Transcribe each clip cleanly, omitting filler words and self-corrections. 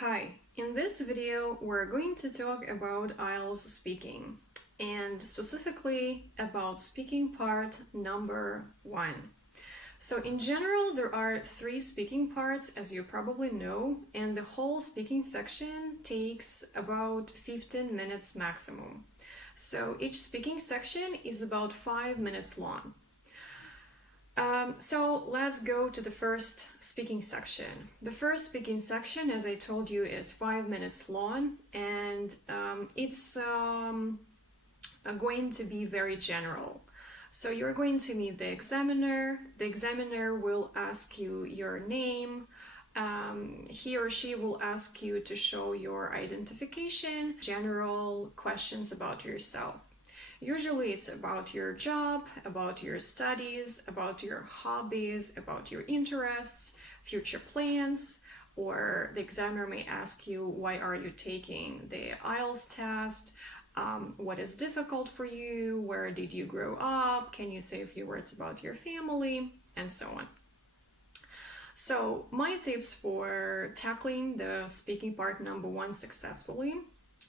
Hi, in this video we're going to talk about Ielts speaking and specifically about speaking part number 1. So in general there are 3 speaking parts, as you probably know, and the whole speaking section takes about 15 minutes maximum. So each speaking section is about 5 minutes long. So let's go to the first speaking section. The first speaking section, as I told you, is 5 minutes long, and it's going to be very general. So you're going to meet the examiner. The examiner will ask you your name. He or she will ask you to show your identification, general questions about yourself. Usually it's about your job, about your studies, about your hobbies, about your interests, future plans, or the examiner may ask you, why are you taking the Ielts test? What is difficult for you? Where did you grow up? Can you say a few words about your family? And so on. So my tips for tackling the speaking part number 1 successfully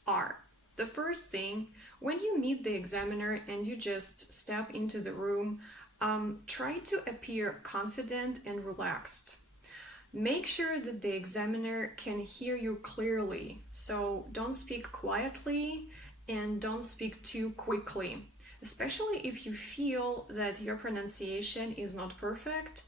are: the first thing, when you meet the examiner and you just step into the room, try to appear confident and relaxed. Make sure that the examiner can hear you clearly, so don't speak quietly and don't speak too quickly, especially if you feel that your pronunciation is not perfect.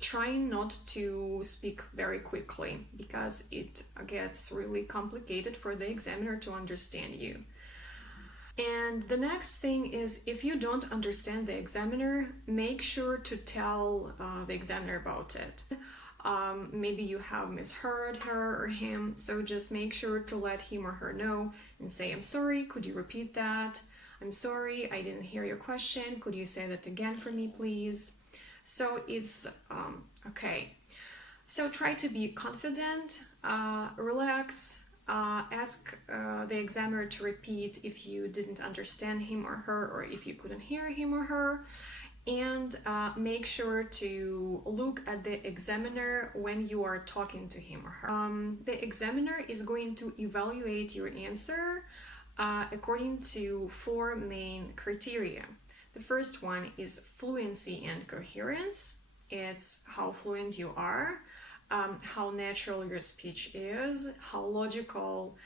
Try not to speak very quickly because it gets really complicated for the examiner to understand you. And the next thing is, if you don't understand the examiner, make sure to tell the examiner about it. Maybe you have misheard her or him, so just make sure to let him or her know and say, "I'm sorry, could you repeat that? I'm sorry, I didn't hear your question. Could you say that again for me, please?" So it's okay. So try to be confident, relax, ask the examiner to repeat if you didn't understand him or her, or if you couldn't hear him or her, and make sure to look at the examiner when you are talking to him or her. The examiner is going to evaluate your answer according to 4 main criteria. The first one is fluency and coherence. It's how fluent you are, how natural your speech is, how logical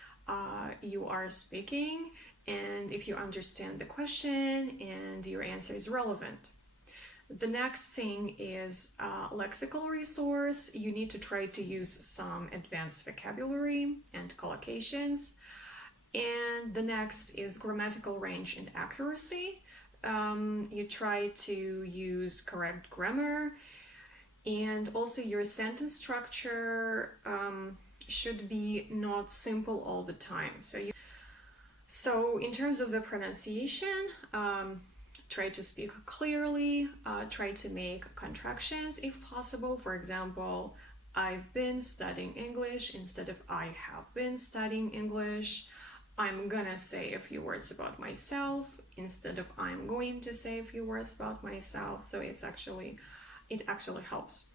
you are speaking, and if you understand the question and your answer is relevant. The next thing is lexical resource. You need to try to use some advanced vocabulary and collocations. And the next is grammatical range and accuracy. You try to use correct grammar, and also your sentence structure should be not simple all the time. So in terms of the pronunciation, try to speak clearly, try to make contractions if possible. For example, I've been studying English instead of I have been studying English. I'm gonna say a few words about myself instead of I'm going to say a few words about myself. So it actually helps.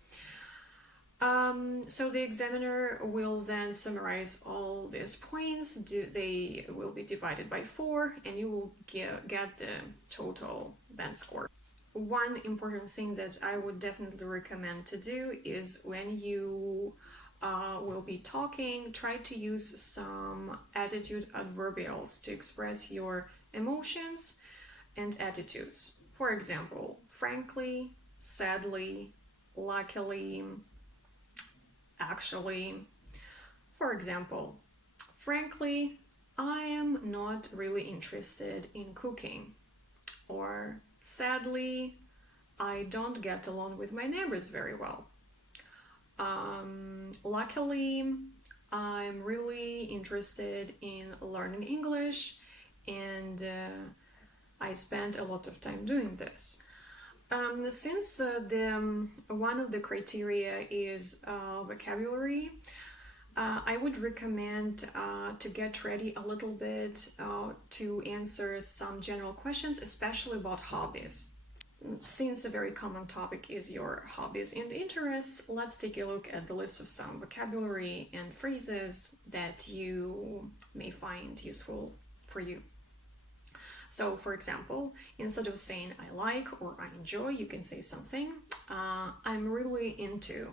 So the examiner will then summarize all these points. They will be divided by 4, and you will get the total band score. One important thing that I would definitely recommend to do is, when you will be talking, try to use some attitude adverbials to express your emotions and attitudes. For example, frankly, sadly, luckily, actually. For example, frankly, I am not really interested in cooking. Or sadly, I don't get along with my neighbors very well. Luckily, I'm really interested in learning English, and I spent a lot of time doing this. Since one of the criteria is vocabulary, I would recommend to get ready a little bit to answer some general questions, especially about hobbies. Since a very common topic is your hobbies and interests, let's take a look at the list of some vocabulary and phrases that you may find useful for you. So, for example, instead of saying I like or I enjoy, you can say something. I'm really into.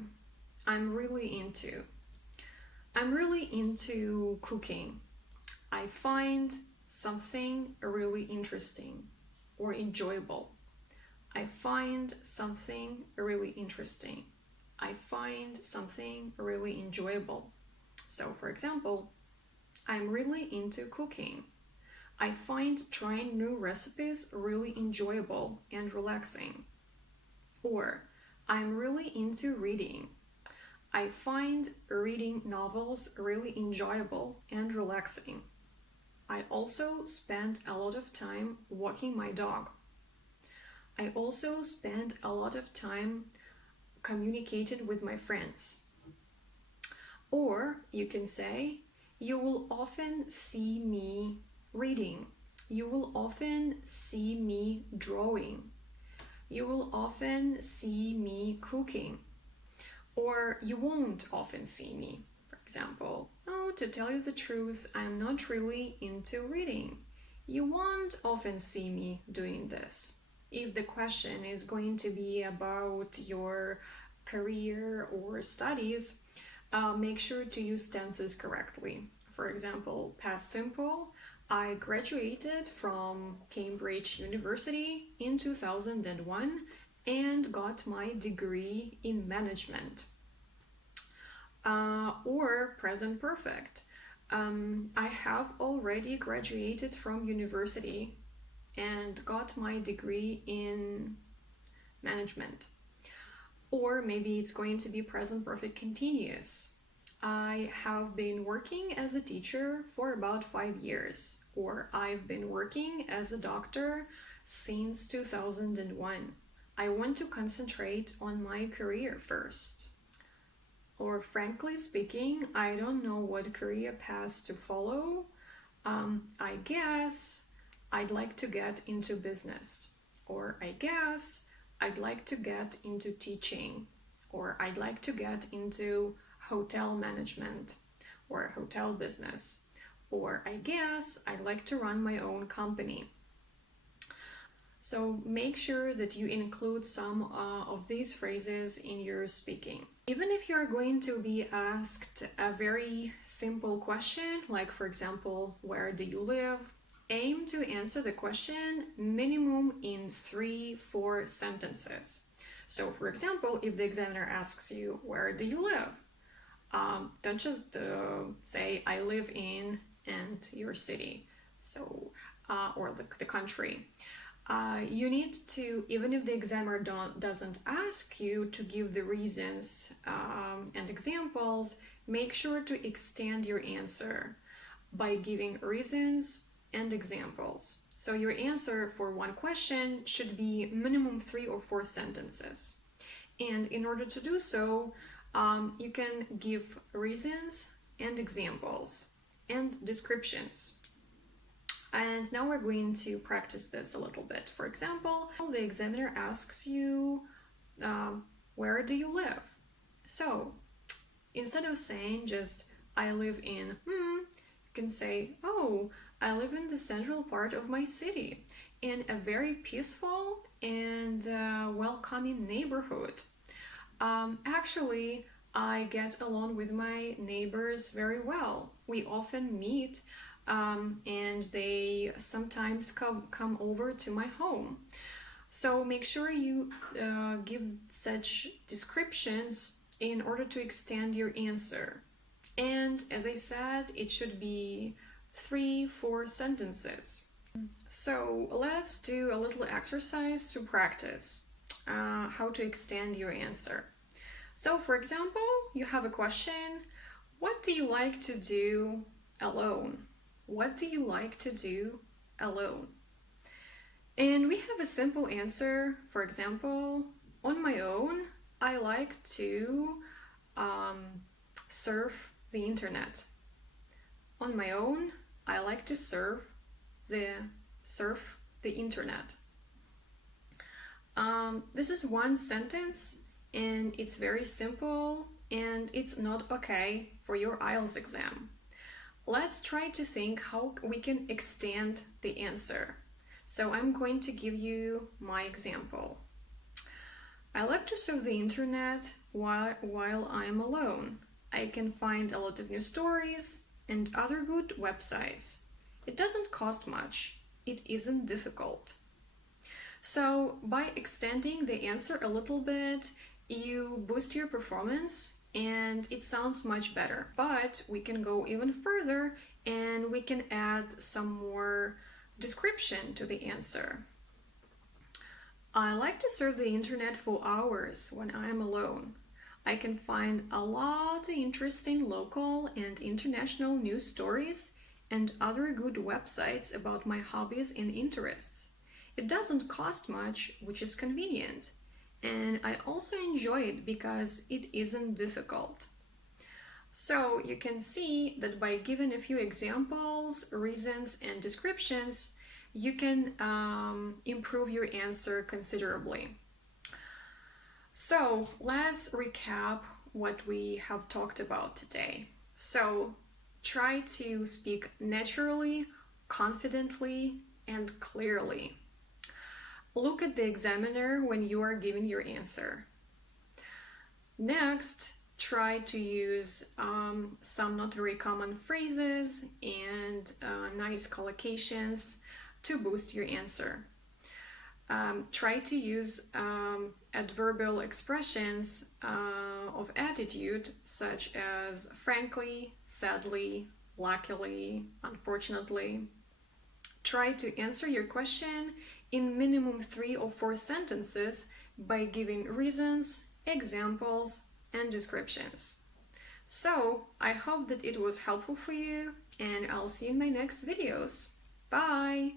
I'm really into. I'm really into cooking. I find something really interesting or enjoyable. I find something really interesting. I find something really enjoyable. So, for example, I'm really into cooking. I find trying new recipes really enjoyable and relaxing. Or, I'm really into reading. I find reading novels really enjoyable and relaxing. I also spend a lot of time walking my dog. I also spend a lot of time communicating with my friends. Or you can say, you will often see me reading. You will often see me drawing. You will often see me cooking. Or you won't often see me. For example, oh, to tell you the truth, I'm not really into reading. You won't often see me doing this. If the question is going to be about your career or studies, make sure to use tenses correctly. For example, past simple, I graduated from Cambridge University in 2001 and got my degree in management. Or present perfect. I have already graduated from university and got my degree in management. Or maybe it's going to be present perfect continuous. I have been working as a teacher for about 5 years. Or I've been working as a doctor since 2001. I want to concentrate on my career first. Or frankly speaking, I don't know what career path to follow. I guess I'd like to get into business. Or I guess I'd like to get into teaching. Or I'd like to get into hotel management or hotel business. Or I guess I'd like to run my own company. So make sure that you include some of these phrases in your speaking. Even if you're going to be asked a very simple question, like for example, where do you live? Aim to answer the question minimum in 3-4 sentences. So for example, if the examiner asks you, where do you live? Don't just say, I live in, and your city, so or the country. You need to, even if the examiner doesn't ask you to give the reasons and examples, make sure to extend your answer by giving reasons and examples. So your answer for one question should be minimum 3 or 4 sentences. And in order to do so, you can give reasons and examples and descriptions. And now we're going to practice this a little bit. For example, the examiner asks you, where do you live? So instead of saying just, I live in, you can say, oh, I live in the central part of my city, in a very peaceful and welcoming neighborhood. Actually, I get along with my neighbors very well. We often meet and they sometimes come over to my home. So make sure you give such descriptions in order to extend your answer. And as I said, it should be 3-4 sentences. So let's do a little exercise to practice how to extend your answer. So for example, you have a question, what do you like to do alone? What do you like to do alone? And we have a simple answer. For example, on my own, I like to surf the internet. On my own, I like to surf the internet. This is one sentence and it's very simple and it's not okay for your IELTS exam. Let's try to think how we can extend the answer. So I'm going to give you my example. I like to surf the internet while I'm alone. I can find a lot of new stories and other good websites. It doesn't cost much. It isn't difficult. So by extending the answer a little bit, you boost your performance and it sounds much better. But we can go even further and we can add some more description to the answer. I like to surf the internet for hours when I am alone. I can find a lot of interesting local and international news stories and other good websites about my hobbies and interests. It doesn't cost much, which is convenient, and I also enjoy it because it isn't difficult. So you can see that by giving a few examples, reasons, and descriptions, you can improve your answer considerably. So let's recap what we have talked about today. So try to speak naturally, confidently, and clearly. Look at the examiner when you are giving your answer. Next, try to use some not very common phrases and nice collocations to boost your answer. Try to use adverbial expressions of attitude such as frankly, sadly, luckily, unfortunately. Try to answer your question in minimum 3 or 4 sentences by giving reasons, examples, and descriptions. So, I hope that it was helpful for you, and I'll see you in my next videos. Bye!